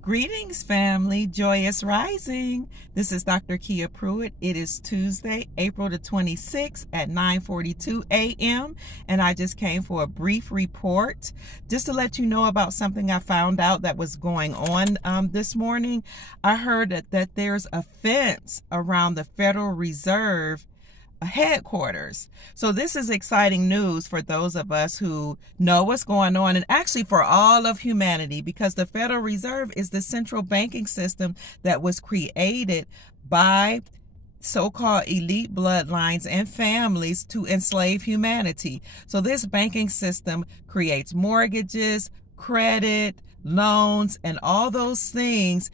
Greetings, family. Joyous rising. This is Dr. Kia Pruitt. It is Tuesday, April the 26th at 9:42 a.m. And I just came for a brief report just to let you know about something I found out that was going on this morning. I heard that there's a fence around the Federal Reserve headquarters. So this is exciting news for those of us who know what's going on, and actually for all of humanity, because the Federal Reserve is the central banking system that was created by so-called elite bloodlines and families to enslave humanity. So this banking system creates mortgages, credit, loans, and all those things,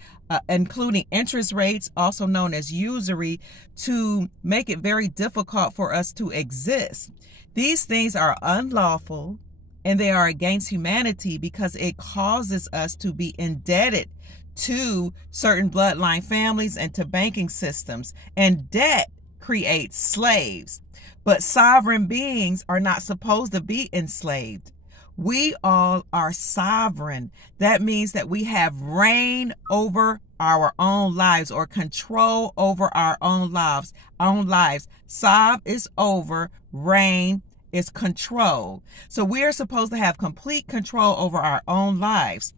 including interest rates, also known as usury, to make it very difficult for us to exist. These things are unlawful and they are against humanity because it causes us to be indebted to certain bloodline families and to banking systems. And debt creates slaves. But sovereign beings are not supposed to be enslaved. We all are sovereign. That means that we have reign over our own lives, or control over our own lives. Sov is over, reign is control. So we are supposed to have complete control over our own lives.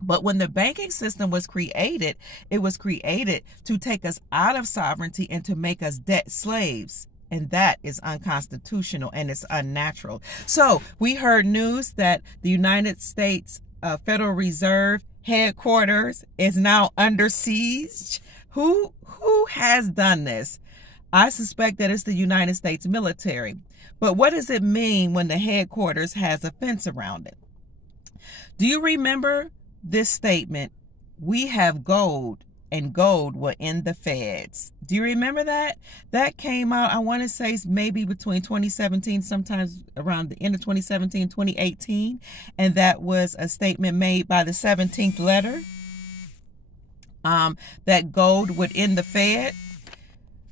But when the banking system was created, it was created to take us out of sovereignty and to make us debt slaves. And that is unconstitutional and it's unnatural. So we heard news that the United States Federal Reserve headquarters is now under siege. Who has done this? I suspect that it's the United States military. But what does it mean when the headquarters has a fence around it? Do you remember this statement? We have gold, and gold will end the feds. Do you remember that? That came out, I want to say, maybe between 2017, sometimes around the end of 2017, 2018. And that was a statement made by the 17th letter, that gold would end the Fed.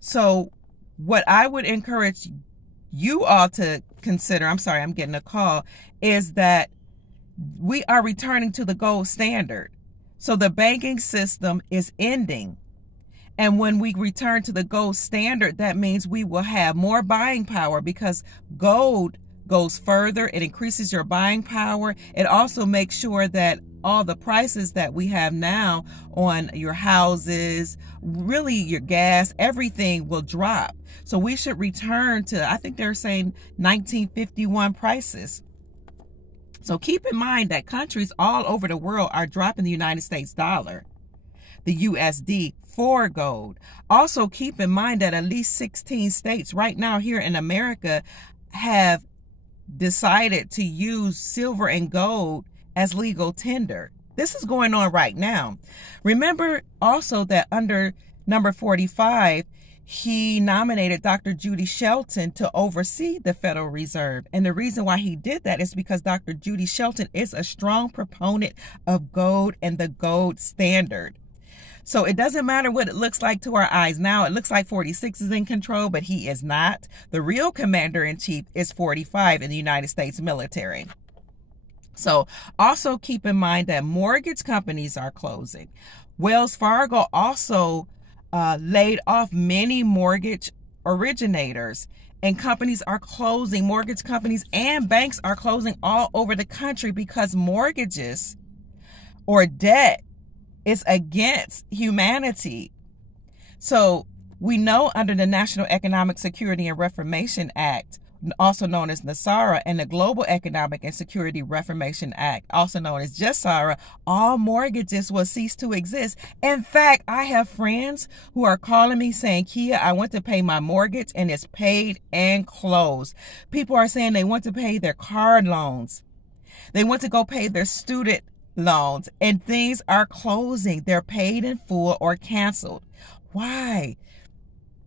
So what I would encourage you all to consider, I'm sorry, I'm getting a call, is that we are returning to the gold standard. So the banking system is ending. And when we return to the gold standard, that means we will have more buying power, because gold goes further. It increases your buying power. It also makes sure that all the prices that we have now on your houses, really your gas, everything will drop. So we should return to, I think they're saying 1951 prices. So keep in mind that countries all over the world are dropping the United States dollar, the USD, for gold. Also keep in mind that at least 16 states right now here in America have decided to use silver and gold as legal tender. This is going on right now. Remember also that under number 45, he nominated Dr. Judy Shelton to oversee the Federal Reserve. And the reason why he did that is because Dr. Judy Shelton is a strong proponent of gold and the gold standard. So it doesn't matter what it looks like to our eyes now. It looks like 46 is in control, but he is not. The real commander-in-chief is 45 in the United States military. So also keep in mind that mortgage companies are closing. Wells Fargo also laid off many mortgage originators, and companies are closing. Mortgage companies and banks are closing all over the country because mortgages or debt is against humanity. So we know under the National Economic Security and Reformation Act, also known as NESARA, and the Global Economic and Security Reformation Act, also known as GESARA, all mortgages will cease to exist. In fact, I have friends who are calling me saying, Kia, I want to pay my mortgage and it's paid and closed. People are saying they want to pay their card loans. They want to go pay their student loans, and things are closing. They're paid in full or canceled. Why?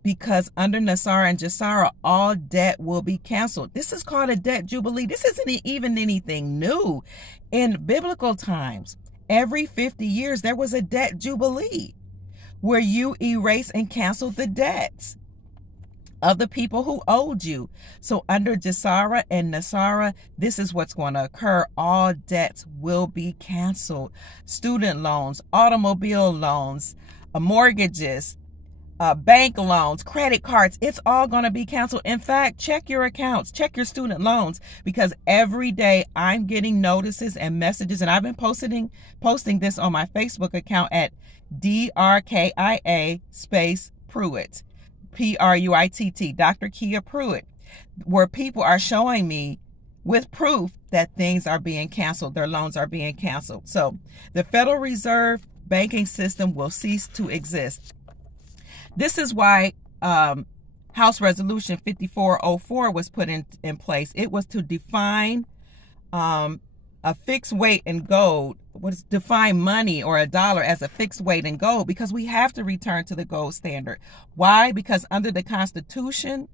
Because under NESARA and GESARA, all debt will be canceled. This is called a debt jubilee. This isn't even anything new. In biblical times, every 50 years, there was a debt jubilee where you erase and cancel the debts. of the people who owed you. So under GESARA and NESARA, this is what's going to occur. All debts will be canceled. Student loans, automobile loans, mortgages, bank loans, credit cards, it's all going to be canceled. In fact, check your accounts, check your student loans, because every day I'm getting notices and messages, and I've been posting this on my Facebook account at DRKIA space Pruitt, Pruitt, Dr. Kia Pruitt, where people are showing me with proof that things are being canceled, their loans are being canceled. So the Federal Reserve banking system will cease to exist. This is why House Resolution 5404 was put in place. It was to define a fixed weight in gold, define money or a dollar as a fixed weight in gold, because we have to return to the gold standard. Why? Because under the Constitution,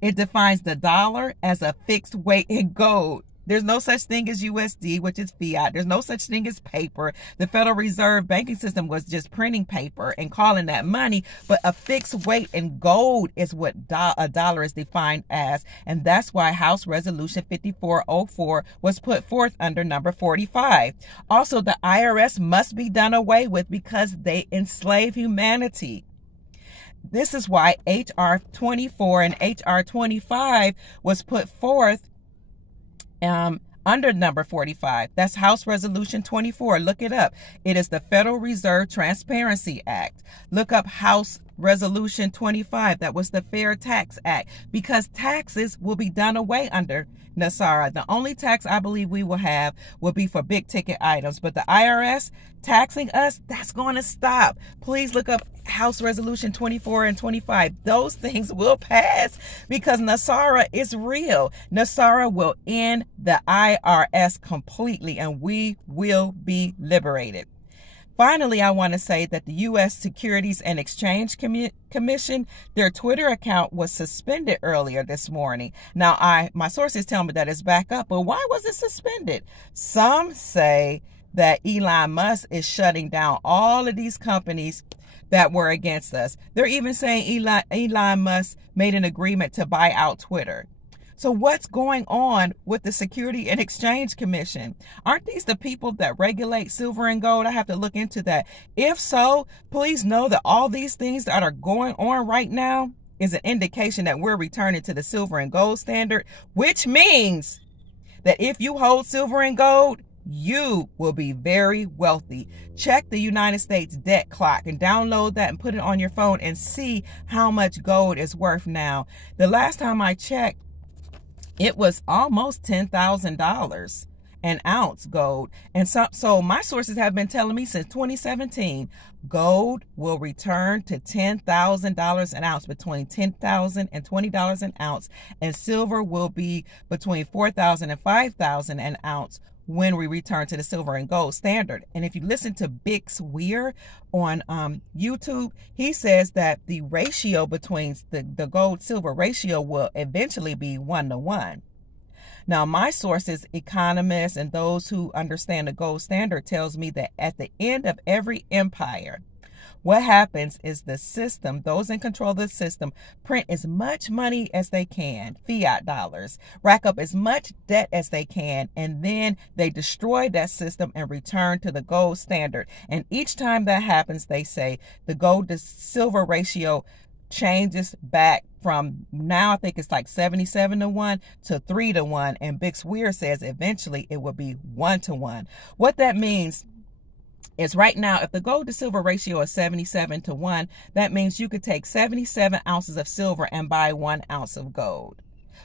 it defines the dollar as a fixed weight in gold. There's no such thing as USD, which is fiat. There's no such thing as paper. The Federal Reserve banking system was just printing paper and calling that money. But a fixed weight in gold is what a dollar is defined as. And that's why House Resolution 5404 was put forth under number 45. Also, the IRS must be done away with because they enslave humanity. This is why HR 24 and HR 25 was put forth under number 45. That's House Resolution 24. Look it up. It is the Federal Reserve Transparency Act. Look up House Resolution 25. That was the Fair Tax Act, because taxes will be done away under NESARA. The only tax I believe we will have will be for big ticket items, but the IRS taxing us, that's going to stop. Please look up House Resolution 24 and 25. Those things will pass because NESARA is real. NESARA will end the IRS completely, and we will be liberated. Finally, I want to say that the U.S. Securities and Exchange Commission, their Twitter account was suspended earlier this morning. Now, my sources tell me that it's back up, but why was it suspended? Some say that Elon Musk is shutting down all of these companies that were against us. They're even saying Elon Musk made an agreement to buy out Twitter. So what's going on with the Security and Exchange Commission? Aren't these the people that regulate silver and gold? I have to look into that. If so, please know that all these things that are going on right now is an indication that we're returning to the silver and gold standard, which means that if you hold silver and gold, you will be very wealthy. Check the United States debt clock and download that and put it on your phone and see how much gold is worth now. The last time I checked, it was almost $10,000 an ounce gold. And so my sources have been telling me since 2017, gold will return to $10,000 an ounce, between $10,000 and $20 an ounce. And silver will be between $4,000 and $5,000 an ounce when we return to the silver and gold standard. And if you listen to Bix Weir on YouTube, he says that the ratio between the gold-silver ratio will eventually be 1-to-1. Now, my sources, economists and those who understand the gold standard, tells me that at the end of every empire, what happens is the system, those in control of the system, print as much money as they can, fiat dollars, rack up as much debt as they can, and then they destroy that system and return to the gold standard. And each time that happens, they say the gold to silver ratio changes back from, now I think it's like 77-to-1 to 3-to-1. And Bix Weir says eventually it will be 1-to-1. What that means is right now, if the gold to silver ratio is 77-to-1, that means you could take 77 ounces of silver and buy 1 ounce of gold.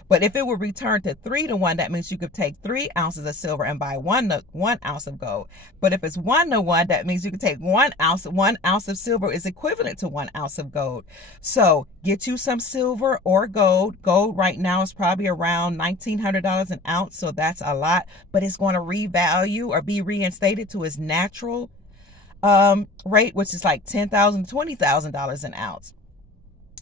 But if it would return to 3-to-1, that means you could take 3 ounces of silver and buy 1 ounce of gold. But if it's 1-to-1, that means you could take 1 ounce. 1 ounce of silver is equivalent to 1 ounce of gold. So get you some silver or gold. Gold right now is probably around $1,900 an ounce. So that's a lot, but it's going to revalue or be reinstated to its natural rate, which is like $10,000 to $20,000 an ounce.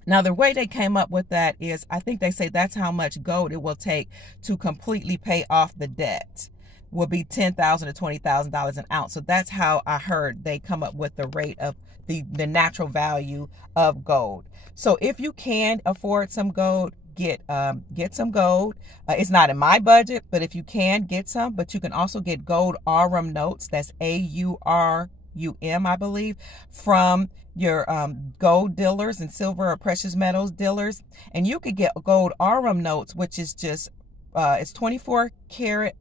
Now, the way they came up with that is, I think they say that's how much gold it will take to completely pay off the debt. will be $10,000 to $20,000 an ounce. So that's how I heard they come up with the rate of the natural value of gold. So if you can afford some gold, get some gold. It's not in my budget, but if you can, get some. But you can also get gold aurum notes. That's AURUM, I believe, from your gold dealers and silver or precious metals dealers. And you could get gold aurum notes, which is just it's 24 karat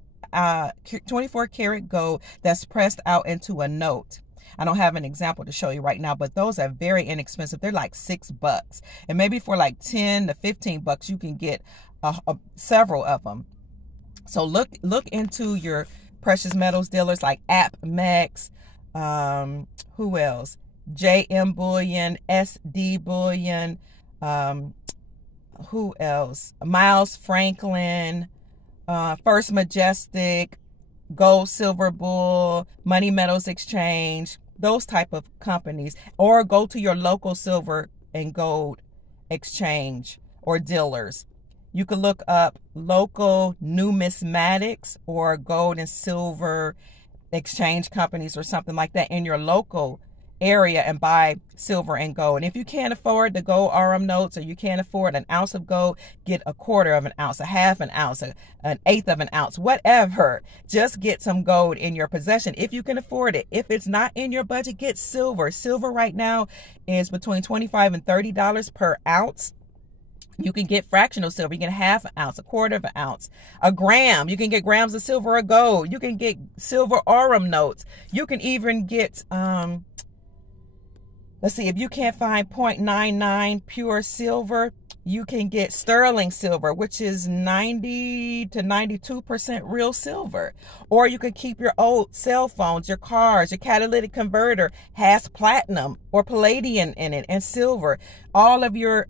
gold that's pressed out into a note. I don't have an example to show you right now, but those are very inexpensive. They're like $6. And maybe for like 10 to 15 bucks, you can get several of them. So look into your precious metals dealers like APMEX, who else? JM Bullion, SD Bullion, who else? Miles Franklin, First Majestic, Gold Silver Bull, Money Metals Exchange, those type of companies. Or go to your local silver and gold exchange or dealers. You can look up local numismatics or gold and silver exchange companies or something like that in your local area and buy silver and gold. And if you can't afford the gold aurum notes, or you can't afford an ounce of gold, get a quarter of an ounce, a half an ounce, an eighth of an ounce, whatever. Just get some gold in your possession if you can afford it. If it's not in your budget, get silver. Silver right now is between $25 and $30 per ounce. You can get fractional silver. You can get half an ounce, a quarter of an ounce, a gram. You can get grams of silver or gold. You can get silver aurum notes. You can even get let's see, if you can't find 0.99 pure silver, you can get sterling silver, which is 90 to 92% real silver. Or you can keep your old cell phones, your cars, your catalytic converter has platinum or palladium in it and silver. All of your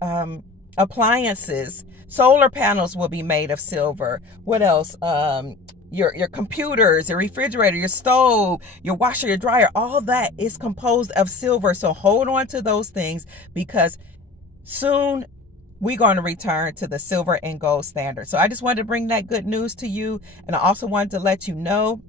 appliances, solar panels will be made of silver. What else? Your computers, your refrigerator, your stove, your washer, your dryer, all that is composed of silver. So hold on to those things, because soon we're going to return to the silver and gold standard. So I just wanted to bring that good news to you. And I also wanted to let you know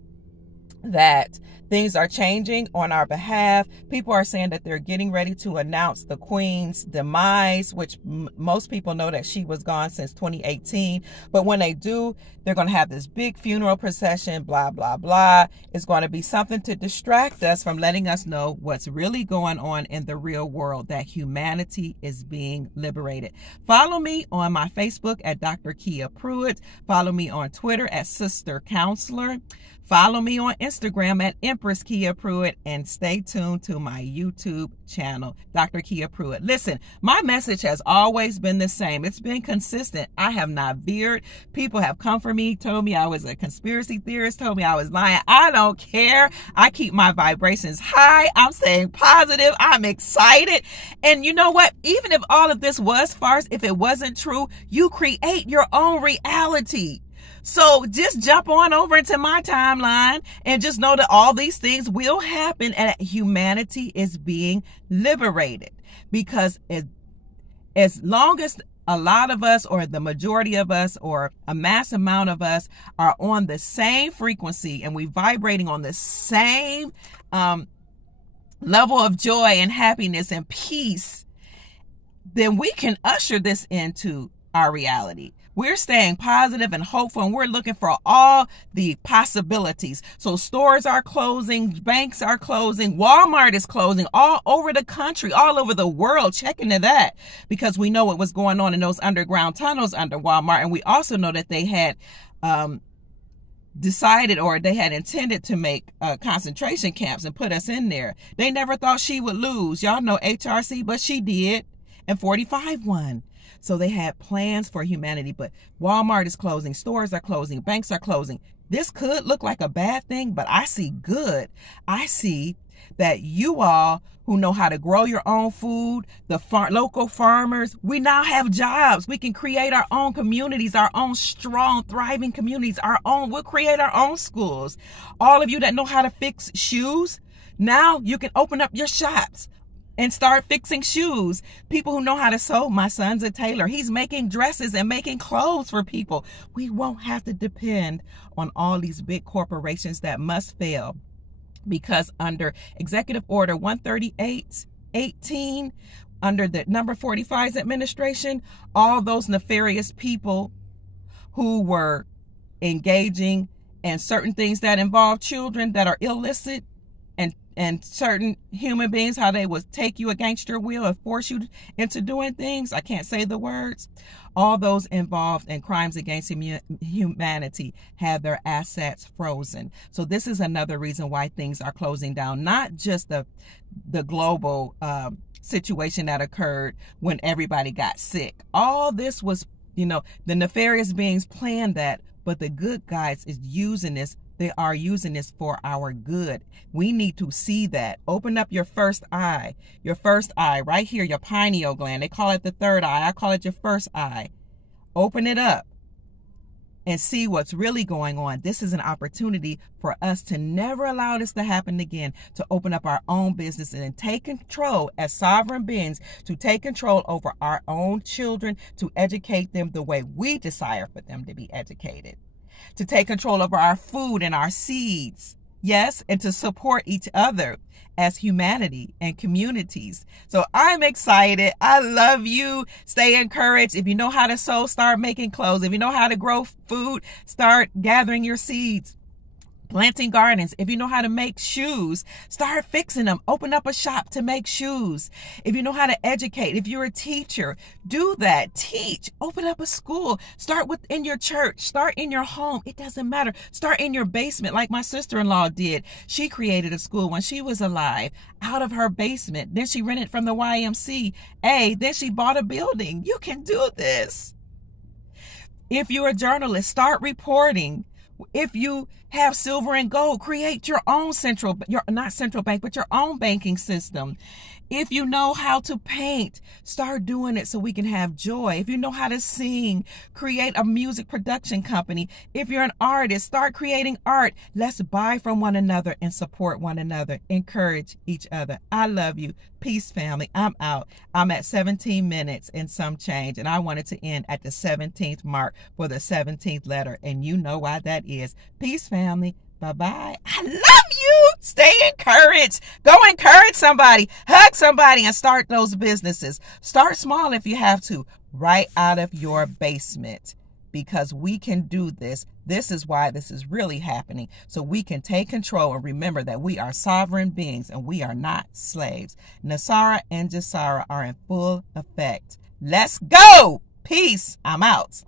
that things are changing on our behalf. People are saying that they're getting ready to announce the Queen's demise, which most people know that she was gone since 2018. But when they do, they're going to have this big funeral procession, blah, blah, blah. It's going to be something to distract us from letting us know what's really going on in the real world, that humanity is being liberated. Follow me on my Facebook at Dr. Kia Pruitt. Follow me on Twitter at Sister Counselor. Follow me on Instagram at Empress Kia Pruitt, and stay tuned to my YouTube channel, Dr. Kia Pruitt. Listen, my message has always been the same. It's been consistent. I have not veered. People have come for me, told me I was a conspiracy theorist, told me I was lying. I don't care. I keep my vibrations high. I'm staying positive. I'm excited. And you know what? Even if all of this was farce, if it wasn't true, you create your own reality. So just jump on over into my timeline and just know that all these things will happen, and that humanity is being liberated. Because as long as a lot of us, or the majority of us, or a mass amount of us are on the same frequency, and we vibrating on the same level of joy and happiness and peace, then we can usher this into our reality. We're staying positive and hopeful, and we're looking for all the possibilities. So stores are closing, banks are closing, Walmart is closing all over the country, all over the world. Check into that, because we know what was going on in those underground tunnels under Walmart. And we also know that they had decided, or they had intended to make concentration camps and put us in there. They never thought she would lose. Y'all know HRC, but she did, and 45 won. So they had plans for humanity, but Walmart is closing, stores are closing, banks are closing. This could look like a bad thing, but I see good. I see that you all who know how to grow your own food, the local farmers, we now have jobs. We can create our own communities, our own strong, thriving communities, we'll create our own schools. All of you that know how to fix shoes, now you can open up your shops. and start fixing shoes. People who know how to sew. My son's a tailor. He's making dresses and making clothes for people. We won't have to depend on all these big corporations that must fail, because under Executive Order 138/18, under the number 45's administration, all those nefarious people who were engaging in certain things that involve children that are illicit, and certain human beings, how they would take you against your will and force you into doing things. I can't say the words. All those involved in crimes against humanity have their assets frozen. So this is another reason why things are closing down. Not just the global situation that occurred when everybody got sick. All this was, the nefarious beings planned that, but the good guys is using this. They are using this for our good. We need to see that. Open up your first eye. Your first eye right here, your pineal gland. They call it the third eye. I call it your first eye. Open it up and see what's really going on. This is an opportunity for us to never allow this to happen again, to open up our own business and take control as sovereign beings, to take control over our own children, to educate them the way we desire for them to be educated, to take control over our food and our seeds. Yes, and to support each other as humanity and communities. So I'm excited. I love you. Stay encouraged. If you know how to sew, start making clothes. If you know how to grow food, start gathering your seeds, planting gardens. If you know how to make shoes, start fixing them. Open up a shop to make shoes. If you know how to educate, if you're a teacher, do that. Teach. Open up a school. Start within your church. Start in your home. It doesn't matter. Start in your basement like my sister-in-law did. She created a school when she was alive out of her basement. Then she rented from the YMCA. Then she bought a building. You can do this. If you're a journalist, start reporting. If you have silver and gold, create your own not central bank, but your own banking system. If you know how to paint, start doing it so we can have joy. If you know how to sing, create a music production company. If you're an artist, start creating art. Let's buy from one another and support one another. Encourage each other. I love you. Peace, family. I'm out. I'm at 17 minutes and some change, and I wanted to end at the 17th mark for the 17th letter, and you know why that is. Peace, family. Bye-bye. I love you. Stay encouraged. Go encourage somebody. Hug somebody and start those businesses. Start small if you have to, right out of your basement, because we can do this. This is why this is really happening. So we can take control and remember that we are sovereign beings and we are not slaves. NESARA and GESARA are in full effect. Let's go. Peace. I'm out.